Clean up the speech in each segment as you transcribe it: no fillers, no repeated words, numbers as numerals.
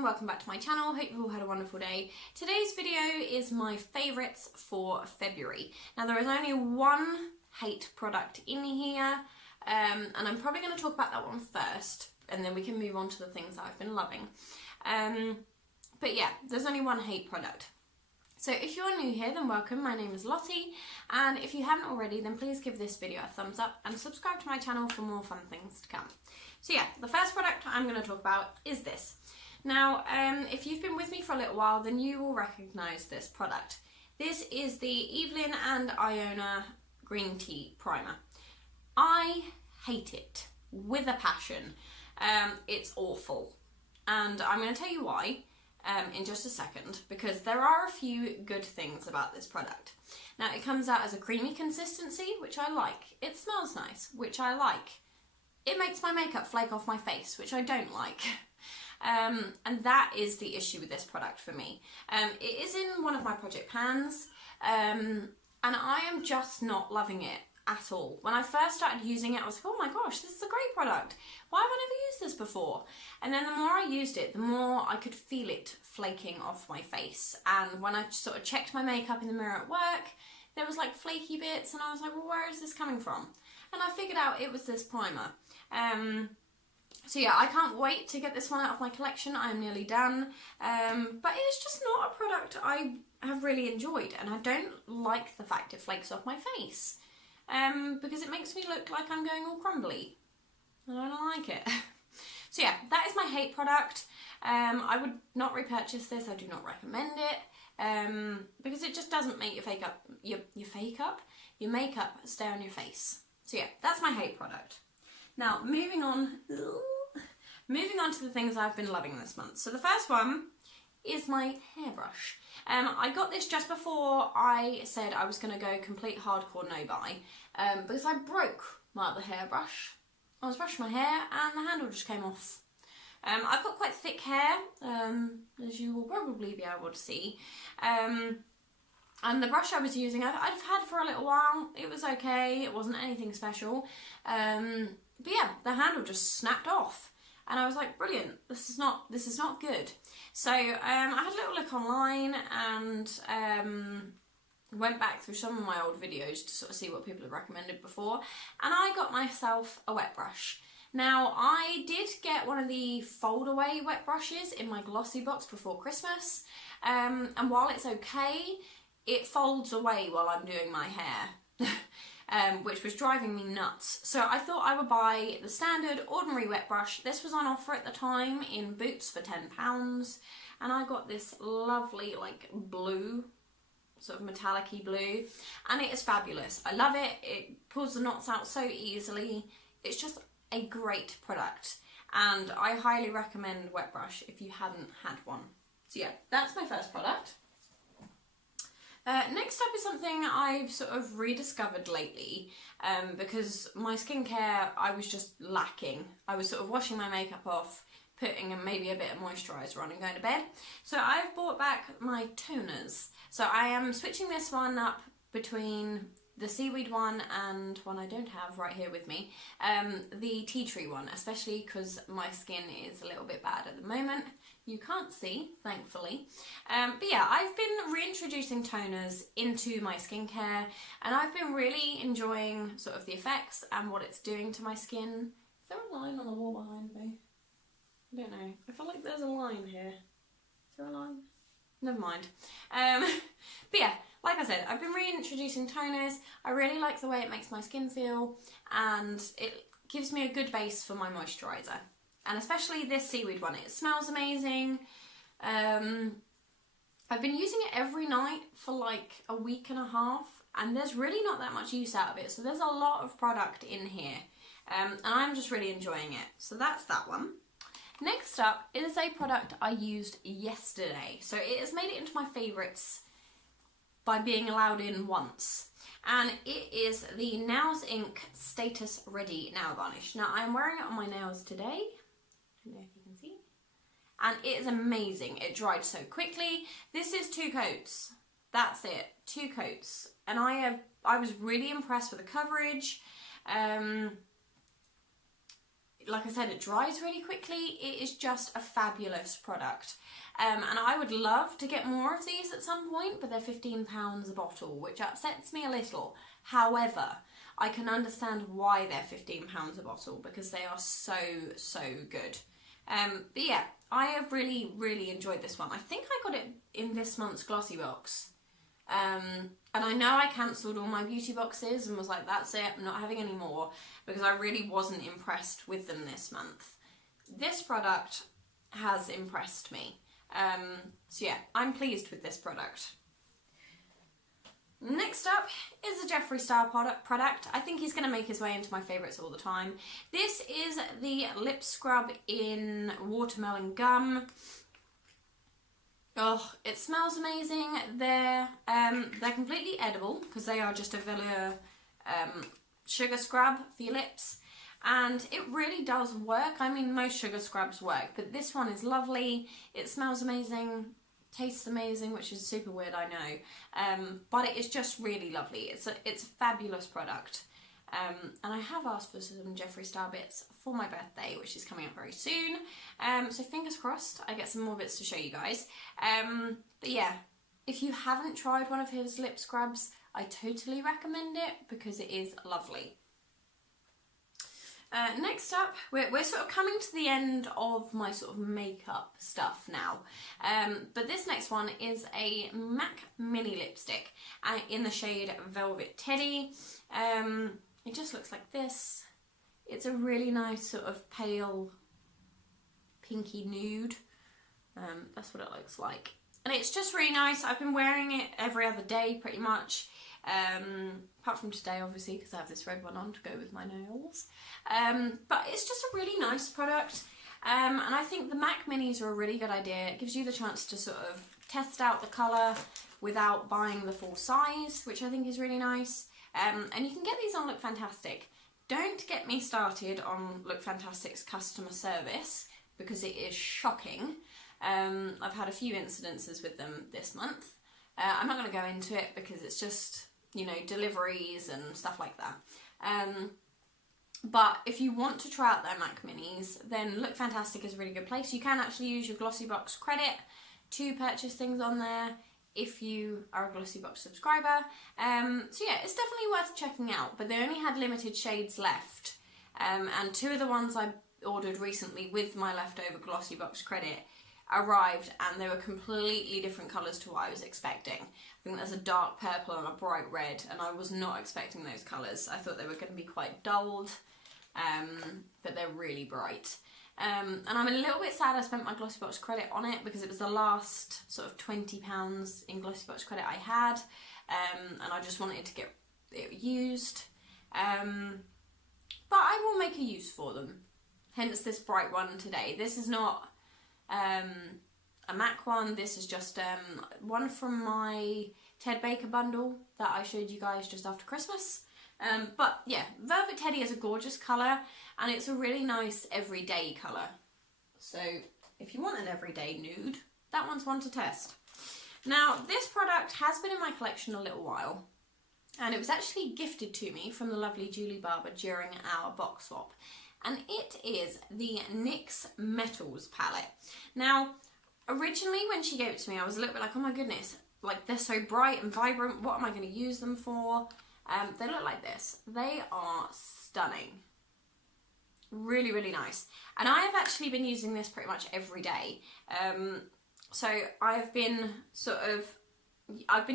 Welcome back to my channel. Hope you've all had a wonderful day. Today's video is my favourites for February. Now there is only one hate product in here and I'm probably going to talk about that one first and then we can move on to the things that I've been loving. But yeah, there's only one hate product. So if you're new here, then welcome. My name is Lottie, and if you haven't already, then please give this video a thumbs up and subscribe to my channel for more fun things to come. So yeah, the first product I'm going to talk about is this. Now, if you've been with me for a little while, then you will recognise this product. This is the Evelyn and Iona Green Tea Primer. I hate it with a passion. It's awful. And I'm going to tell you why in just a second, because there are a few good things about this product. Now, it comes out as a creamy consistency, which I like. It smells nice, which I like. It makes my makeup flake off my face, which I don't like. And that is the issue with this product for me. It is in one of my project pans, and I am just not loving it at all. When I first started using it, I was like, oh my gosh, this is a great product. Why have I never used this before? And then the more I used it, the more I could feel it flaking off my face. And when I sort of checked my makeup in the mirror at work, there was like flaky bits, and I was like, well, where is this coming from? And I figured out it was this primer. So yeah, I can't wait to get this one out of my collection. I'm nearly done, but it's just not a product I have really enjoyed, and I don't like the fact it flakes off my face, because it makes me look like I'm going all crumbly, and I don't like it. So yeah, that is my hate product. I would not repurchase this. I do not recommend it, because it just doesn't make your makeup stay on your face. So yeah, that's my hate product. Now, moving on to the things I've been loving this month. So the first one is my hairbrush. I got this just before I said I was going to go complete hardcore no-buy, because I broke my other hairbrush. I was brushing my hair and the handle just came off. I've got quite thick hair, as you will probably be able to see. And the brush I was using, I've had for a little while. It was okay, it wasn't anything special. But yeah, the handle just snapped off. And I was like, brilliant, this is not good. So I had a little look online and went back through some of my old videos to sort of see what people had recommended before. And I got myself a wet brush. Now, I did get one of the fold away wet brushes in my glossy box before Christmas. And while it's okay, it folds away while I'm doing my hair. Which was driving me nuts. So I thought I would buy the standard ordinary wet brush. This was on offer at the time in Boots for £10, and I got this lovely like blue, sort of metallic-y blue, and it is fabulous. I love it. It pulls the knots out so easily. It's just a great product, and I highly recommend wet brush if you haven't had one. So yeah, that's my first product. Next up is something I've sort of rediscovered lately, because my skincare, I was just lacking. I was sort of washing my makeup off, putting maybe a bit of moisturiser on and going to bed. So I've brought back my toners. So I am switching this one up between the seaweed one and one I don't have right here with me, the tea tree one, especially because my skin is a little bit bad at the moment. You can't see, thankfully. But yeah, I've been reintroducing toners into my skincare, and I've been really enjoying sort of the effects and what it's doing to my skin. Is there a line on the wall behind me? I don't know. I feel like there's a line here. Is there a line? Never mind. But yeah, like I said, I've been reintroducing toners. I really like the way it makes my skin feel, and it gives me a good base for my moisturiser. And especially this seaweed one, it smells amazing. I've been using it every night for like a week and a half, and there's really not that much use out of it. So there's a lot of product in here, and I'm just really enjoying it. So that's that one. Next up is a product I used yesterday. So it has made it into my favourites by being allowed in once. And it is the Nails Inc Status Ready Nail Varnish. Now I'm wearing it on my nails today. I don't know if you can see. And it is amazing. It dried so quickly. This is 2 coats. That's it. 2 coats. And I have I was really impressed with the coverage. Like I said, it dries really quickly. It is just a fabulous product. And I would love to get more of these at some point, but they're £15 a bottle, which upsets me a little. However, I can understand why they're £15 a bottle, because they are so, so good. But yeah, I have really, really enjoyed this one. I think I got it in this month's Glossy box. And I know I cancelled all my beauty boxes and was like, that's it, I'm not having any more, because I really wasn't impressed with them this month. This product has impressed me. So yeah, I'm pleased with this product. Next up is a Jeffree Star product. I think he's going to make his way into my favourites all the time. This is the lip scrub in Watermelon Gum. Oh, it smells amazing. They're completely edible because they are just a vanilla sugar scrub for your lips. And it really does work. I mean, most sugar scrubs work, but this one is lovely. It smells amazing, tastes amazing, which is super weird, I know. But it is just really lovely. It's a fabulous product. And I have asked for some Jeffree Star bits for my birthday, which is coming up very soon. So fingers crossed I get some more bits to show you guys. But yeah, if you haven't tried one of his lip scrubs, I totally recommend it because it is lovely. Next up, we're sort of coming to the end of my sort of makeup stuff now. But this next one is a MAC mini lipstick in the shade Velvet Teddy. It just looks like this. It's a really nice sort of pale pinky nude. That's what it looks like. And it's just really nice. I've been wearing it every other day pretty much. Apart from today, obviously, because I have this red one on to go with my nails. But it's just a really nice product. And I think the MAC minis are a really good idea. It gives you the chance to sort of test out the colour without buying the full size, which I think is really nice. And you can get these on Look Fantastic. Don't get me started on Look Fantastic's customer service, because it is shocking. I've had a few incidences with them this month. I'm not going to go into it because it's just, you know, deliveries and stuff like that. But if you want to try out their MAC minis, then Look Fantastic is a really good place. You can actually use your Glossy Box credit to purchase things on there if you are a Glossy Box subscriber. So yeah, it's definitely worth checking out, but they only had limited shades left. And two of the ones I ordered recently with my leftover Glossy Box credit arrived, and they were completely different colours to what I was expecting. I think there's a dark purple and a bright red, and I was not expecting those colours. I thought they were going to be quite dulled, but they're really bright. And I'm a little bit sad I spent my Glossy Box credit on it, because it was the last sort of £20 in Glossy Box credit I had, and I just wanted to get it used. But I will make a use for them, hence this bright one today. This is not a MAC one. This is just one from my Ted Baker bundle that I showed you guys just after Christmas. But yeah, Velvet Teddy is a gorgeous colour, and it's a really nice everyday colour. So if you want an everyday nude, that one's one to test. Now, this product has been in my collection a little while, and it was actually gifted to me from the lovely Julie Barber during our box swap. And it is the NYX Metals palette. Now, originally when she gave it to me, I was a little bit like, oh my goodness, like they're so bright and vibrant, what am I going to use them for? They look like this. They are stunning. Really, really nice. And I have actually been using this pretty much every day. So I've been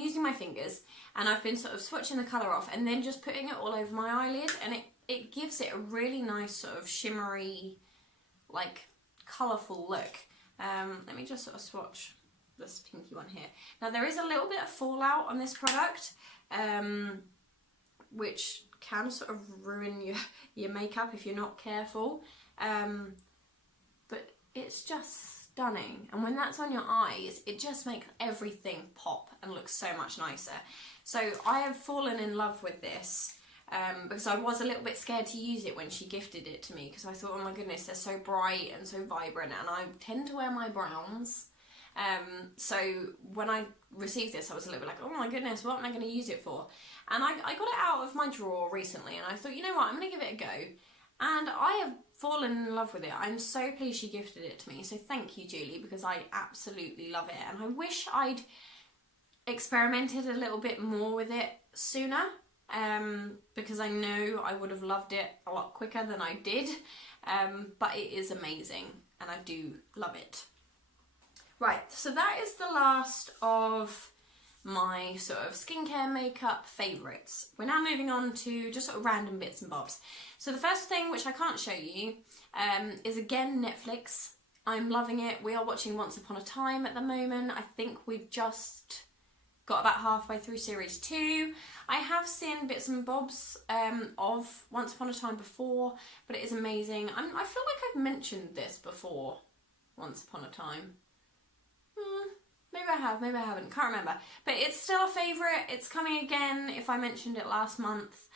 using my fingers, and I've been sort of swatching the colour off and then just putting it all over my eyelid, and it gives it a really nice sort of shimmery, like colourful look. Let me just sort of swatch this pinky one here. Now, there is a little bit of fallout on this product, which can sort of ruin your makeup if you're not careful. But it's just stunning, and when that's on your eyes, it just makes everything pop and look so much nicer. So I have fallen in love with this. Because I was a little bit scared to use it when she gifted it to me, because I thought, oh my goodness, they're so bright and so vibrant, and I tend to wear my browns, So when I received this, I was a little bit like, oh my goodness, what am I going to use it for? And I got it out of my drawer recently, and I thought, you know what, I'm going to give it a go. And I have fallen in love with it. I'm so pleased she gifted it to me. So thank you, Julie, because I absolutely love it. And I wish I'd experimented a little bit more with it sooner, because I know I would have loved it a lot quicker than I did. But it is amazing, and I do love it. Right, so that is the last of my sort of skincare makeup favourites. We're now moving on to just sort of random bits and bobs. So the first thing, which I can't show you, is again Netflix. I'm loving it. We are watching Once Upon a Time at the moment. I think we've just got about halfway through series 2. I have seen bits and bobs of Once Upon a Time before, but it is amazing. I feel like I've mentioned this before, Once Upon a Time. Maybe I have, maybe I haven't, can't remember. But it's still a favourite. It's coming again if I mentioned it last month.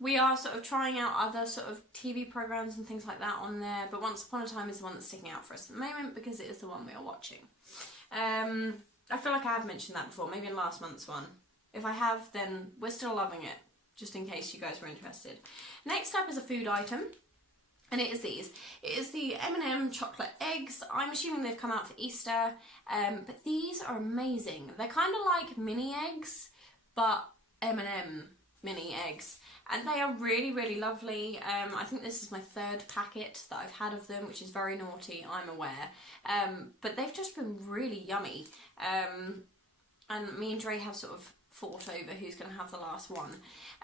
We are sort of trying out other sort of TV programmes and things like that on there, but Once Upon a Time is the one that's sticking out for us at the moment because it is the one we are watching. I feel like I have mentioned that before, maybe in last month's one. If I have, then we're still loving it, just in case you guys were interested. Next up is a food item. And it is these. It is the M&M chocolate eggs. I'm assuming they've come out for Easter. But these are amazing. They're kind of like mini eggs, but M&M mini eggs. And they are really, really lovely. I think this is my 3rd packet that I've had of them, which is very naughty, I'm aware. But they've just been really yummy. And me and Dre have sort of fought over who's going to have the last one.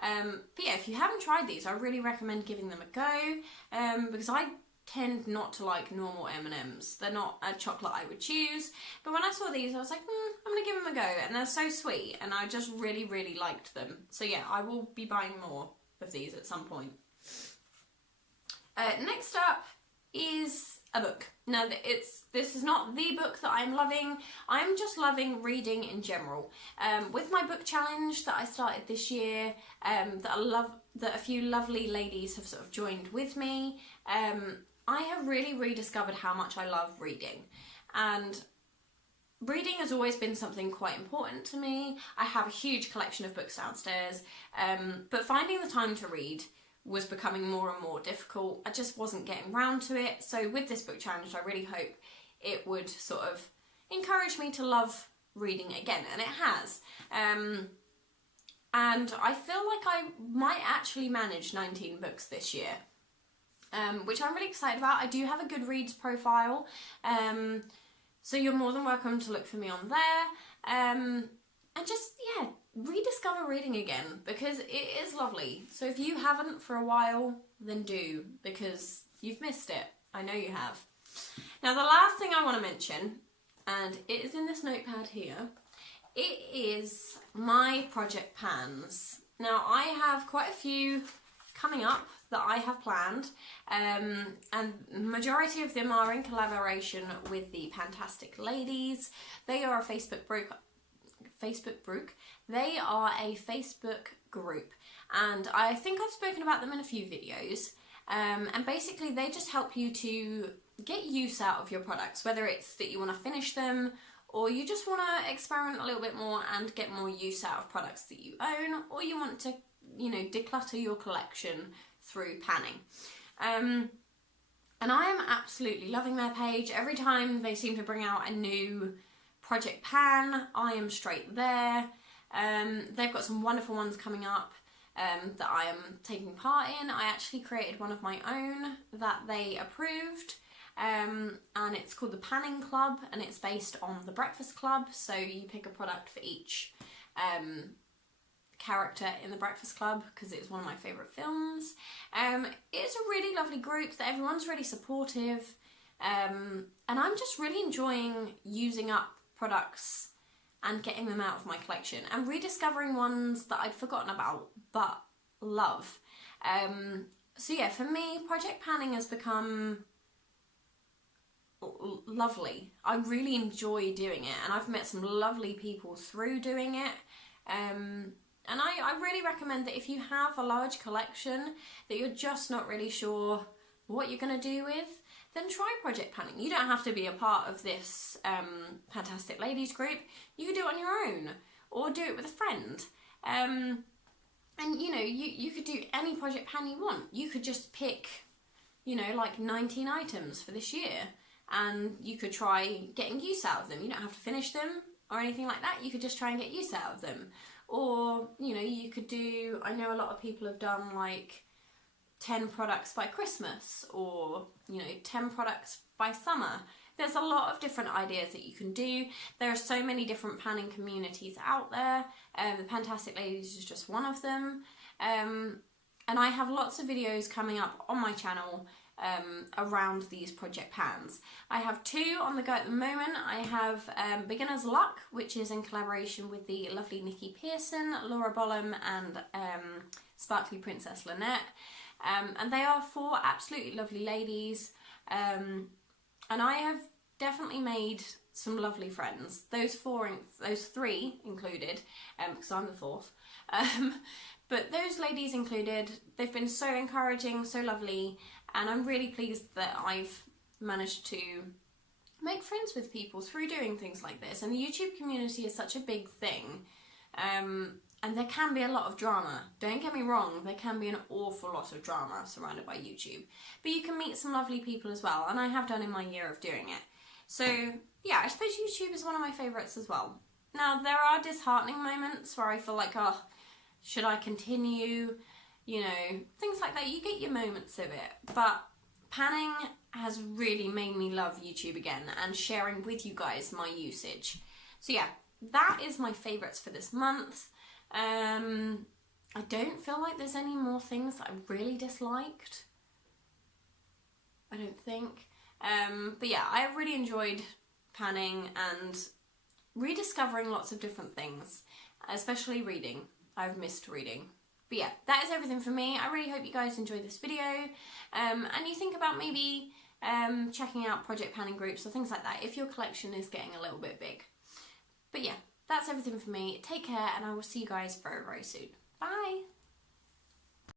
But yeah, if you haven't tried these, I really recommend giving them a go, because I tend not to like normal M&Ms. They're not a chocolate I would choose, but when I saw these I was like, I'm going to give them a go, and they're so sweet, and I just really, really liked them. So yeah, I will be buying more of these at some point. Next up is a book. Now, this is not the book that I'm loving. I'm just loving reading in general. With my book challenge that I started this year, that a few lovely ladies have sort of joined with me, I have really rediscovered how much I love reading. And reading has always been something quite important to me. I have a huge collection of books downstairs, but finding the time to read was becoming more and more difficult. I just wasn't getting round to it. So with this book challenge, I really hope it would sort of encourage me to love reading again, and it has. And I feel like I might actually manage 19 books this year, which I'm really excited about. I do have a Goodreads profile, so you're more than welcome to look for me on there. And just, yeah, rediscover reading again, because it is lovely. So if you haven't for a while, then do, because you've missed it. I know you have. Now, the last thing I want to mention, and it is in this notepad here, it is my project pans. Now, I have quite a few coming up that I have planned, and the majority of them are in collaboration with the Fantastic Ladies. They are a Facebook group. They are a Facebook group, and I think I've spoken about them in a few videos, and basically they just help you to get use out of your products, whether it's that you want to finish them, or you just want to experiment a little bit more and get more use out of products that you own, or you want to, you know, declutter your collection through panning. And I am absolutely loving their page. Every time they seem to bring out a new project pan, I am straight there. They've got some wonderful ones coming up that I am taking part in. I actually created one of my own that they approved, and it's called the Panning Club, and it's based on the Breakfast Club. So you pick a product for each character in the Breakfast Club, because it's one of my favourite films. It's a really lovely group that everyone's really supportive, and I'm just really enjoying using up products and getting them out of my collection and rediscovering ones that I'd forgotten about but love. So yeah, for me, project panning has become lovely. I really enjoy doing it, and I've met some lovely people through doing it. And I really recommend that if you have a large collection that you're just not really sure what you're going to do with, then try project panning. You don't have to be a part of this fantastic ladies group. You could do it on your own or do it with a friend. And you know, you could do any project pan you want. You could just pick, you know, like 19 items for this year, and you could try getting use out of them. You don't have to finish them or anything like that. You could just try and get use out of them. Or, you know, you could do, I know a lot of people have done like 10 products by Christmas, or, you know, 10 products by summer. There's a lot of different ideas that you can do. There are so many different panning communities out there. The Fantastic Ladies is just one of them. And I have lots of videos coming up on my channel around these project pans. I have 2 on the go at the moment. I have Beginner's Luck, which is in collaboration with the lovely Nikki Pearson, Laura Bollum and Sparkly Princess Lynette. And they are 4 absolutely lovely ladies. And I have definitely made some lovely friends. Those 3 included, because I'm the 4th. But those ladies included, they've been so encouraging, so lovely, and I'm really pleased that I've managed to make friends with people through doing things like this. And the YouTube community is such a big thing. And there can be a lot of drama. Don't get me wrong, there can be an awful lot of drama surrounded by YouTube. But you can meet some lovely people as well, and I have done in my year of doing it. So, yeah, I suppose YouTube is one of my favourites as well. Now, there are disheartening moments where I feel like, oh, should I continue? You know, things like that. You get your moments of it. But panning has really made me love YouTube again and sharing with you guys my usage. So, yeah, that is my favourites for this month. I don't feel like there's any more things that I really disliked. I don't think. But yeah, I really enjoyed panning and rediscovering lots of different things, especially reading. I've missed reading. But yeah, that is everything for me. I really hope you guys enjoyed this video, and you think about maybe checking out project panning groups or things like that if your collection is getting a little bit big. But yeah, that's everything for me. Take care, and I will see you guys very, very soon. Bye!